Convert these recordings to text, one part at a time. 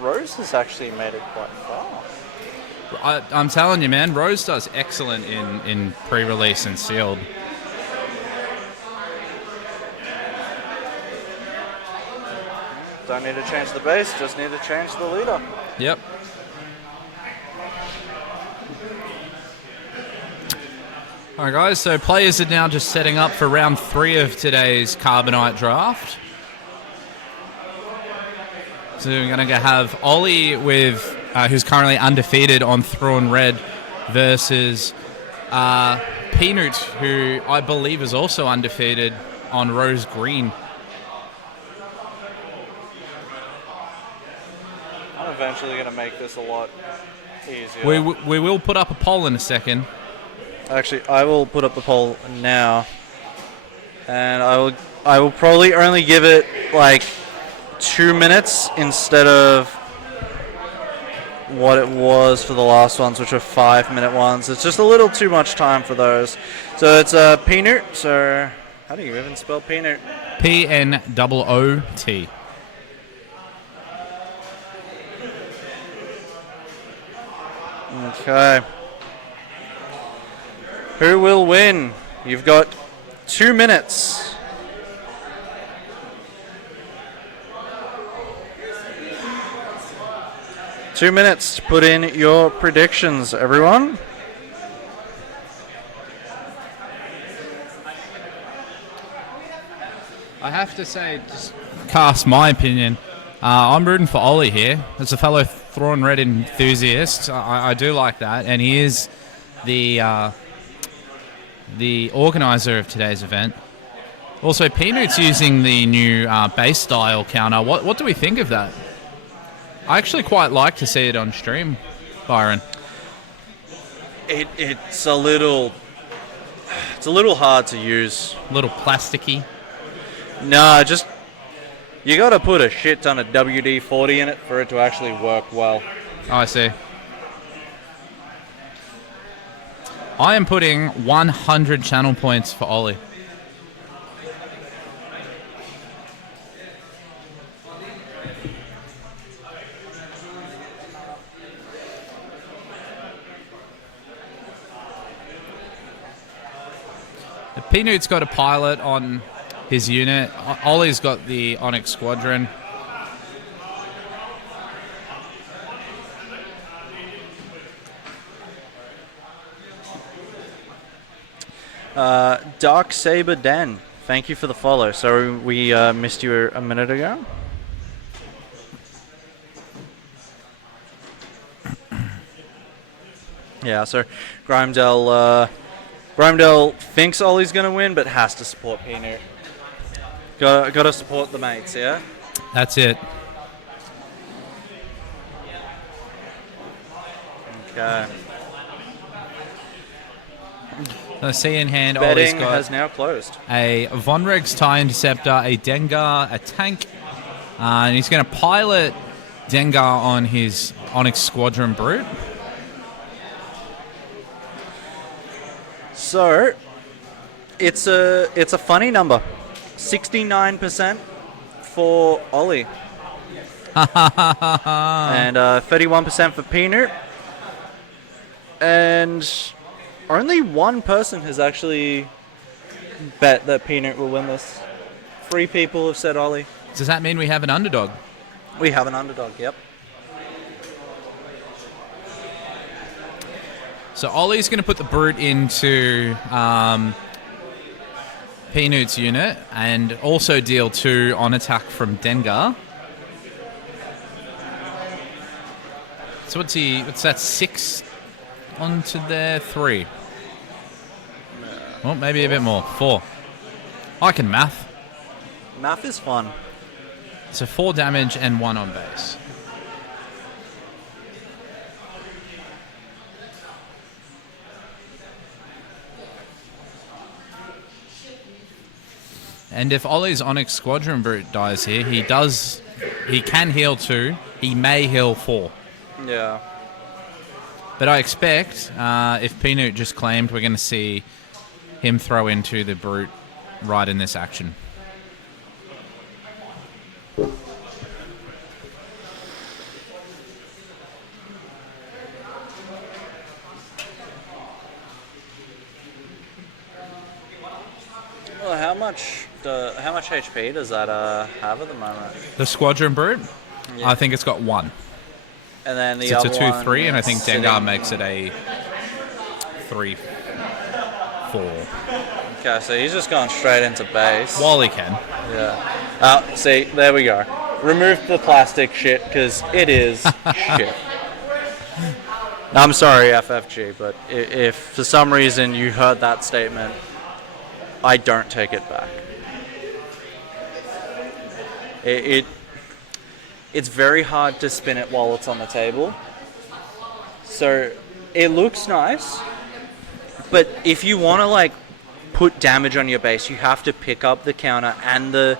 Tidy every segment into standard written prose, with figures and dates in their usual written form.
Rose has actually made it quite far. I'm telling you, man, Rose does excellent in pre-release and sealed. Don't need to change the base, just need to change the leader. Yep. Alright guys, so players are now just setting up for round 3 of today's Carbonite draft. So we're going to have Ollie with, who's currently undefeated on Thrawn Red, versus Peanut, who I believe is also undefeated on Rose Green. I'm eventually going to make this a lot easier. We will put up a poll in a second. Actually, I will put up the poll now, and I will probably only give it like 2 minutes instead of what it was for the last ones, which were 5-minute ones. It's just a little too much time for those. So it's Peanut. So how do you even spell Peanut? P-N-O-O-T. Okay. Who will win? You've got 2 minutes. Two minutes to put in your predictions, everyone. I have to say, just cast my opinion. I'm rooting for Ollie here. As a fellow Thrawn Red enthusiast, I do like that, and he is the organizer of today's event. Also, Peanut's using the new base style counter. What do we think of that? I actually quite like to see it on stream, Byron. It's a little hard to use. A little plasticky. No, just you got to put a shit ton of WD-40 in it for it to actually work well. Oh, I see. I am putting 100 channel points for Ollie. Peanut's got a pilot on his unit. Ollie's got the Onyx Squadron. Dark Saber Dan, thank you for the follow. Sorry we missed you a minute ago. Yeah, so Grimedale thinks Ollie's going to win, but has to support Peanut. Got to support the mates, yeah? That's it. Okay. See in hand, Betting Ollie's got has now closed. a Vonreg's TIE Interceptor, a Dengar, a tank, and he's going to pilot Dengar on his Onyx Squadron Brute. So, it's a funny number. 69% for Ollie. And 31% for Peanut. And only one person has actually bet that Peanut will win this. 3 people have said Ollie. Does that mean we have an underdog? We have an underdog, yep. So Ollie's going to put the Brute into Peanut's unit and also deal 2 on attack from Dengar. So what's that, 6 onto there? 3. Well, maybe a bit more. 4. I can math. Math is fun. So 4 damage and 1 on base. And if Ollie's Onyx Squadron Brute dies here, he can heal 2. He may heal 4. Yeah. But I expect if Peanut just claimed, we're going to see him throw into the Brute right in this action. much HP does that have at the moment? The Squadron Brute, Yeah. I think it's got 1. And then the So it's other a one 2-3, and I think sitting- Dengar makes it a 3-4. Okay, so he's just gone straight into base. Wally can. Yeah. See, there we go. Remove the plastic shit, because it is shit. I'm sorry, FFG, but if for some reason you heard that statement, I don't take it back. It's very hard to spin it while it's on the table. So it looks nice, but if you want to like put damage on your base, you have to pick up the counter and the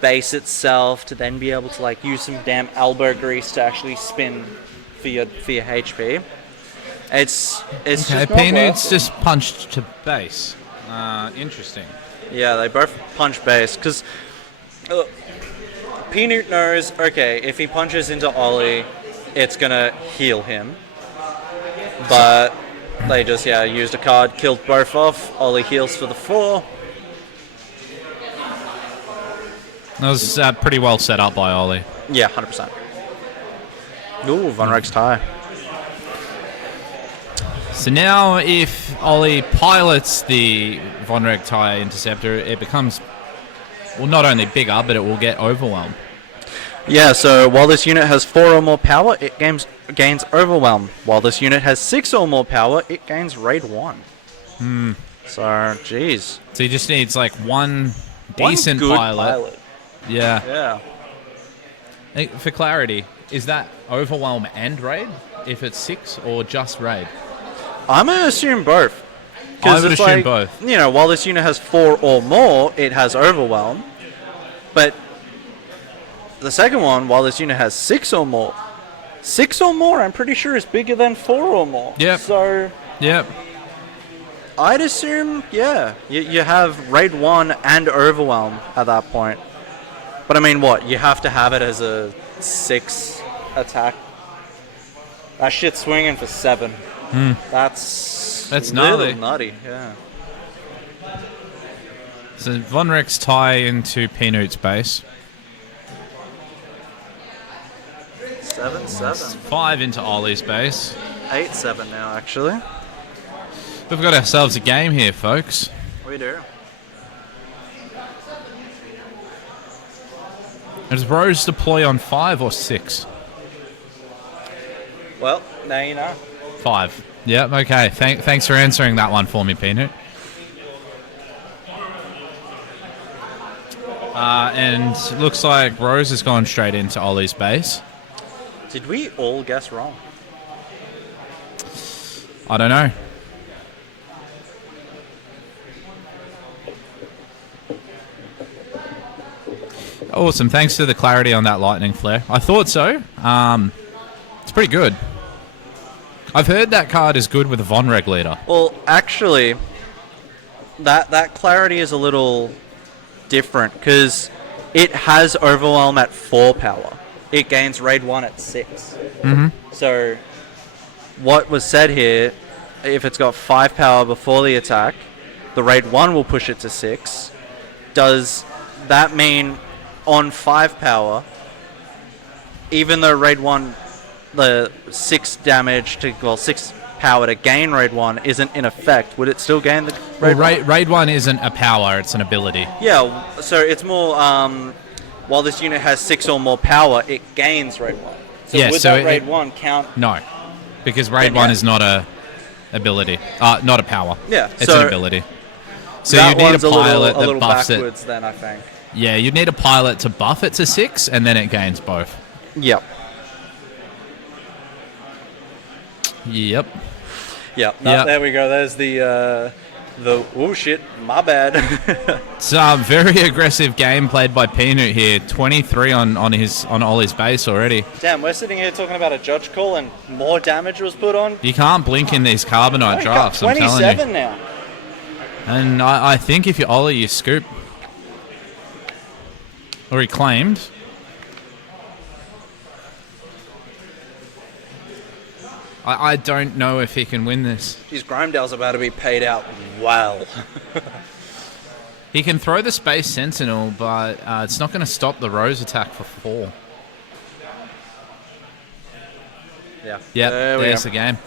base itself to then be able to like use some damn elbow grease to actually spin for your HP. It's Okay, just not Peanuts worth it. just punched to base. Interesting. Yeah, they both punch base because Peanut knows, okay, if he punches into Ollie, it's gonna heal him. But they just used a card, killed both off. Ollie heals for the 4. That was pretty well set up by Ollie. Yeah, 100%. Ooh, Von Reg's tie. So now if Ollie pilots the Von Reg TIE Interceptor, it becomes, well, not only bigger, but it will get overwhelmed. Yeah, so while this unit has 4 or more power, it gains Overwhelm. While this unit has 6 or more power, it gains Raid 1. So, jeez. So he just needs like one decent good pilot. Yeah. Yeah. Hey, for clarity, is that Overwhelm and Raid? If it's 6 or just Raid? I'm going to assume both. I would it's assume like, both. You know, while this unit has 4 or more, it has Overwhelm. But the second one, while this unit has 6 or more, 6 or more, I'm pretty sure is bigger than 4 or more. Yep. So Yep. I'd assume, you have Raid 1 and Overwhelm at that point. But I mean, what? You have to have it as a 6 attack. That shit's swinging for 7. That's That's a little gnarly. nutty, yeah. So Von Reg's tie into Peanut's base. 7-7. 5 into Ollie's base. 8-7 now, actually. We've got ourselves a game here, folks. We do. Does Rose deploy on 5 or 6? Well, now you know. 5. Yep, okay. Thanks for answering that one for me, Peanut. And looks like Rose has gone straight into Ollie's base. Did we all guess wrong? I don't know. Awesome. Thanks for the clarity on that lightning flare. I thought so. It's pretty good. I've heard that card is good with a Von Reg leader. Well, actually, that clarity is a little different because it has Overwhelm at 4 power. It gains Raid 1 at 6. So what was said here, if it's got 5 power before the attack, the Raid 1 will push it to 6. Does that mean on 5 power, even though Raid 1, the 6 damage to, 6 power to gain Raid 1 isn't in effect, would it still gain the Raid 1? Raid 1 isn't a power, it's an ability. Yeah, so it's more, while this unit has 6 or more power, it gains Raid 1. So Yeah, would so that Raid 1 count? No, because Raid Then 1 yeah. is not a ability. Not a power. Yeah, It's so an ability. So that you need a one's pilot a little that buffs it. backwards then, I think. Yeah, you need a pilot to buff it to 6, and then it gains both. Yep. Yep. Yep. No, Yep. There we go. There's the oh shit, my bad. It's a very aggressive game played by Peanut here. 23 on Ollie's base already. Damn, we're sitting here talking about a judge call and more damage was put on. You can't blink in these Carbonite drafts, I'm telling 27 you. now. And I think if you're Ollie, you scoop. Or he claimed. I don't know if he can win this. Geez, Grimedale's about to be paid out well. He can throw the Space Sentinel, but it's not going to stop the Rose attack for 4. Yeah. Yep, There we there's go. the game.